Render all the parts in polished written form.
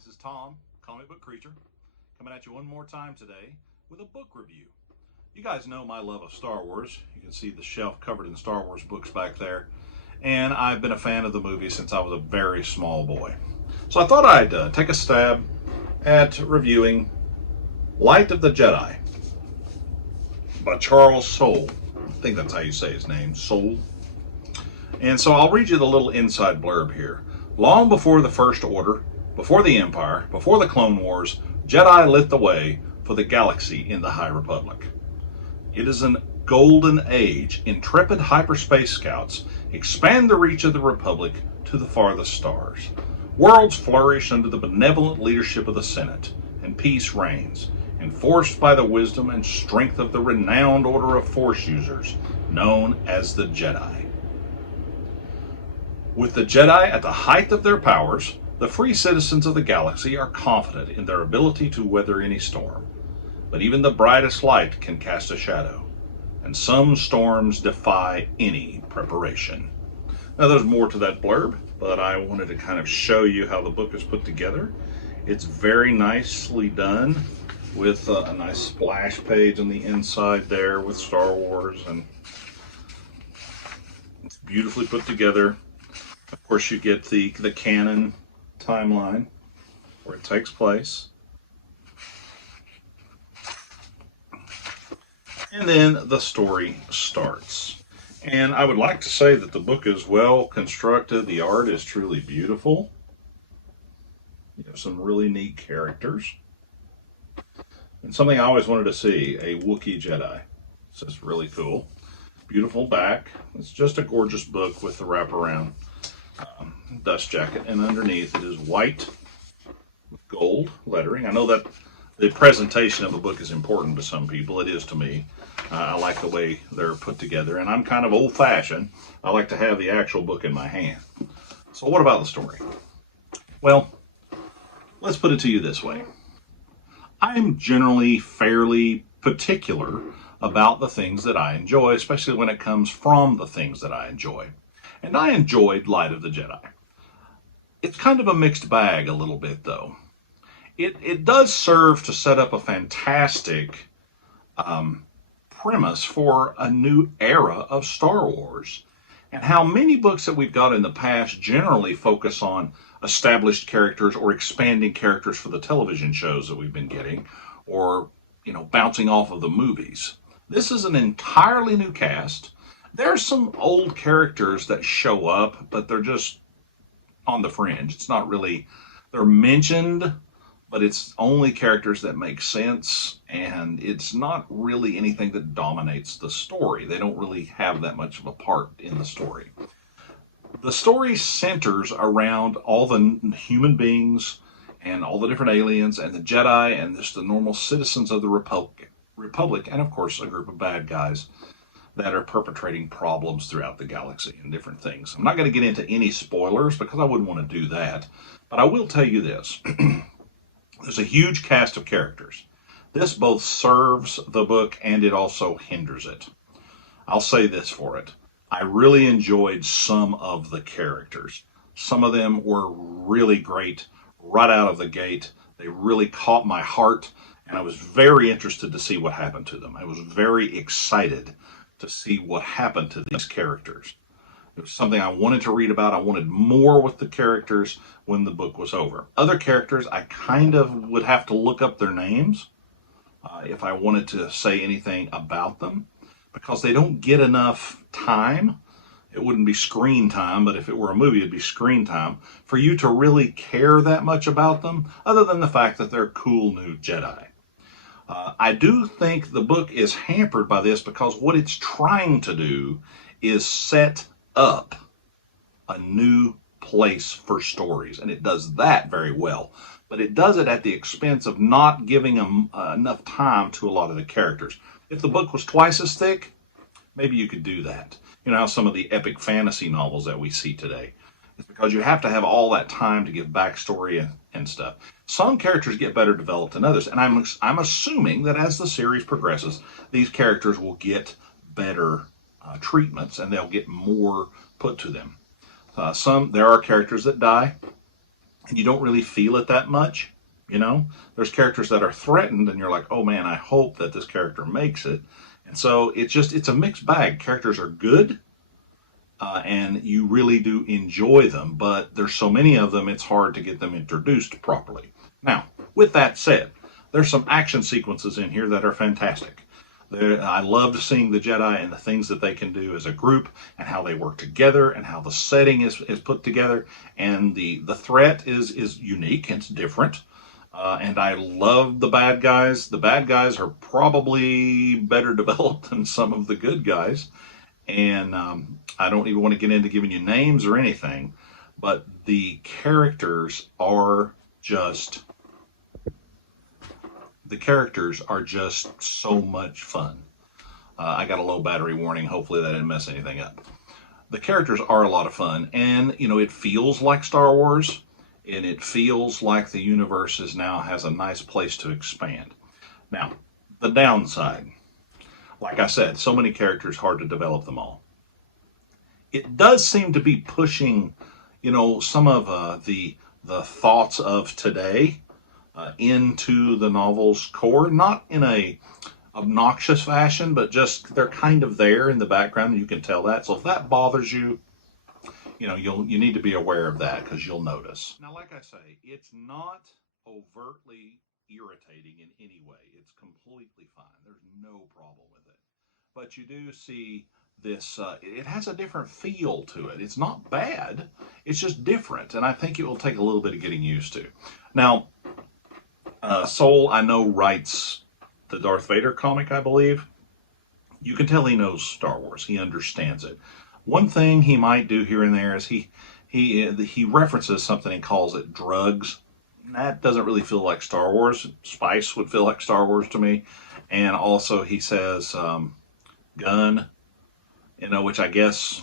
This is Tom, Comic Book Creature, coming at you one more time today with a book review. You guys know my love of Star Wars. You can see the shelf covered in Star Wars books back there. And I've been a fan of the movie since I was a very small boy. So I thought I'd take a stab at reviewing Light of the Jedi by Charles Soule. I think that's how you say his name, Soule. And so I'll read you the little inside blurb here. Long before the First Order, before the Empire, before the Clone Wars, Jedi lit the way for the galaxy in the High Republic. It is an golden age. Intrepid hyperspace scouts expand the reach of the Republic to the farthest stars. Worlds flourish under the benevolent leadership of the Senate, and peace reigns, enforced by the wisdom and strength of the renowned order of Force users, known as the Jedi. With the Jedi at the height of their powers, the free citizens of the galaxy are confident in their ability to weather any storm. But even the brightest light can cast a shadow, and some storms defy any preparation. Now, there's more to that blurb, but I wanted to kind of show you how the book is put together. It's very nicely done with a nice splash page on the inside there with Star Wars, and it's beautifully put together. Of course, you get the canon timeline where it takes place. And then the story starts. And I would like to say that the book is well constructed. The art is truly beautiful. You have some really neat characters. And something I always wanted to see, a Wookiee Jedi. This is really cool. Beautiful back. It's just a gorgeous book with the wraparound dust jacket. And underneath it is white with gold lettering. I know that the presentation of a book is important to some people. It is to me. I like the way they're put together, and I'm kind of old-fashioned. I like to have the actual book in my hand. So what about the story? Well, let's put it to you this way. I'm generally fairly particular about the things that I enjoy, especially when it comes from the things that I enjoy. And I enjoyed Light of the Jedi. It's kind of a mixed bag a little bit, though. It does serve to set up a fantastic premise for a new era of Star Wars, and how many books that we've got in the past generally focus on established characters or expanding characters for the television shows that we've been getting, or bouncing off of the movies. This is an entirely new cast. There's some old characters that show up, but they're just on the fringe. It's not really, they're mentioned, but it's only characters that make sense, and it's not really anything that dominates the story. They don't really have that much of a part in the story. The story centers around all the human beings and all the different aliens and the Jedi and just the normal citizens of the Republic, and of course a group of bad guys that are perpetrating problems throughout the galaxy and different things. I'm not going to get into any spoilers because I wouldn't want to do that, but I will tell you this. There's a huge cast of characters. This both serves the book and it also hinders it. I'll say this for it. I really enjoyed some of the characters. Some of them were really great right out of the gate. They really caught my heart, and I was very interested to see what happened to them. I was very excited to see what happened to these characters. It was something I wanted to read about. I wanted more with the characters when the book was over. Other characters, I kind of would have to look up their names if I wanted to say anything about them, because they don't get enough time. It wouldn't be screen time, but if it were a movie, it'd be screen time for you to really care that much about them, other than the fact that they're cool new Jedi. I do think the book is hampered by this because what it's trying to do is set up a new place for stories, and it does that very well, but it does it at the expense of not giving them enough time to a lot of the characters. If the book was twice as thick, maybe you could do that. You know how some of the epic fantasy novels that we see today, it's because you have to have all that time to give backstory and stuff. Some characters get better developed than others, and I'm assuming that as the series progresses, these characters will get better treatments, and they'll get more put to them. There are characters that die. and you don't really feel it that much. You know, there's characters that are threatened, and you're like, oh man, I hope that this character makes it. And so it's a mixed bag. Characters are good, and you really do enjoy them, but there's so many of them, it's hard to get them introduced properly. Now, with that said, there's some action sequences in here that are fantastic. I loved seeing the Jedi and the things that they can do as a group and how they work together and how the setting is put together. And the threat is unique, it's different. And I love the bad guys. The bad guys are probably better developed than some of the good guys. And I don't even want to get into giving you names or anything, but just the characters are just so much fun. I got a low battery warning. Hopefully that didn't mess anything up. The characters are a lot of fun, and it feels like Star Wars, and it feels like the universe is now has a nice place to expand. Now, the downside, like I said, so many characters, hard to develop them all. It does seem to be pushing, some of the thoughts of today into the novel's core, not in a obnoxious fashion, but just they're kind of there in the background, and you can tell that. So if that bothers you, you need to be aware of that because you'll notice. Now, like I say, it's not overtly irritating in any way. It's completely fine. There's no problem with it. But you do see this, it has a different feel to it. It's not bad, it's just different. And I think it will take a little bit of getting used to. Now, Soul, I know, writes the Darth Vader comic, I believe. You can tell he knows Star Wars. He understands it. One thing he might do here and there is he references something and calls it drugs. That doesn't really feel like Star Wars. Spice would feel like Star Wars to me. And also he says gun, which I guess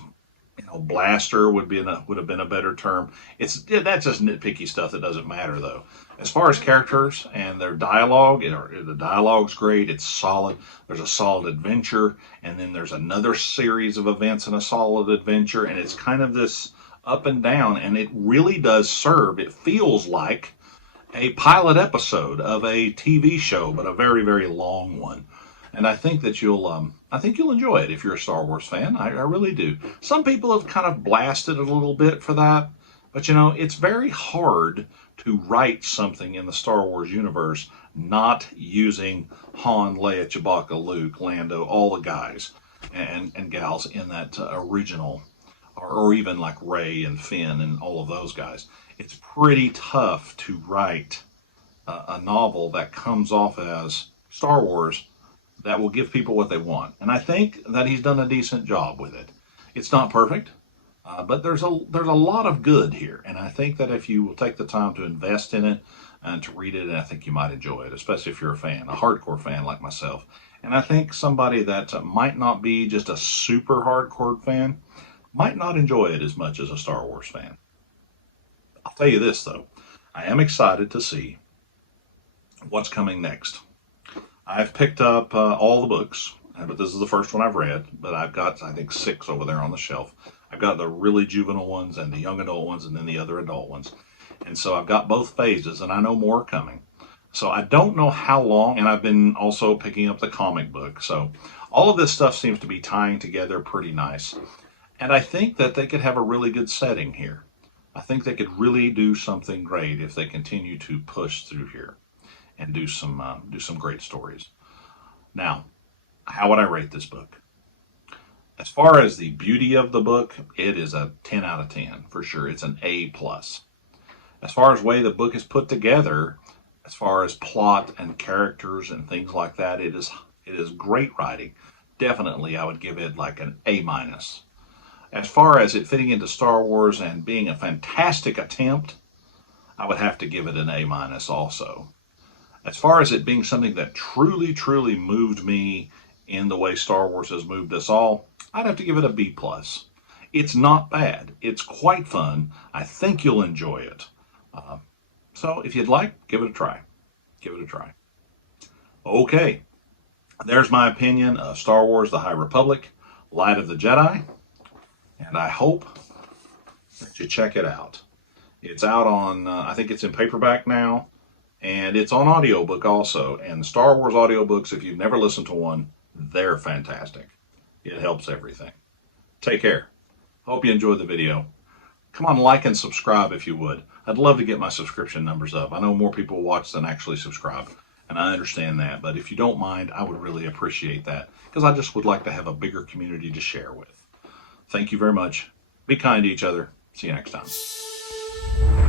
blaster would have been a better term. That's just nitpicky stuff that doesn't matter though. As far as characters and their dialogue, the dialogue's great. It's solid. There's a solid adventure, and then there's another series of events and a solid adventure, and it's kind of this up and down, and it really does serve. It feels like a pilot episode of a TV show, but a very, very long one. And I think that you'll enjoy it if you're a Star Wars fan. I really do. Some people have kind of blasted it a little bit for that, but it's very hard to write something in the Star Wars universe not using Han, Leia, Chewbacca, Luke, Lando, all the guys and gals in that original, or even like Rey and Finn and all of those guys. It's pretty tough to write a novel that comes off as Star Wars that will give people what they want. And I think that he's done a decent job with it. It's not perfect, but there's a lot of good here. And I think that if you will take the time to invest in it and to read it, I think you might enjoy it, especially if you're a fan, a hardcore fan like myself. And I think somebody that might not be just a super hardcore fan might not enjoy it as much as a Star Wars fan. I'll tell you this, though. I am excited to see what's coming next. I've picked up all the books, but this is the first one I've read. But I've got, I think, 6 over there on the shelf. I've got the really juvenile ones and the young adult ones and then the other adult ones. And so I've got both phases, and I know more coming. So I don't know how long, and I've been also picking up the comic book. So all of this stuff seems to be tying together pretty nice. And I think that they could have a really good setting here. I think they could really do something great if they continue to push through here and do some great stories. Now, how would I rate this book? As far as the beauty of the book, it is a 10 out of 10 for sure. It's an A plus. As far as the way the book is put together, as far as plot and characters and things like that, it is great writing. Definitely, I would give it like an A minus. As far as it fitting into Star Wars and being a fantastic attempt, I would have to give it an A minus also. As far as it being something that truly, truly moved me in the way Star Wars has moved us all, I'd have to give it a B plus. It's not bad. It's quite fun. I think you'll enjoy it. So if you'd like, give it a try. Give it a try. Okay, there's my opinion of Star Wars: The High Republic, Light of the Jedi, and I hope that you check it out. It's out on, I think it's in paperback now, and it's on audiobook also. And Star Wars audiobooks, if you've never listened to one, they're fantastic. It helps everything. Take care. Hope you enjoyed the video. Come on, like and subscribe if you would. I'd love to get my subscription numbers up. I know more people watch than actually subscribe, and I understand that. But if you don't mind, I would really appreciate that, because I just would like to have a bigger community to share with. Thank you very much. Be kind to each other. See you next time.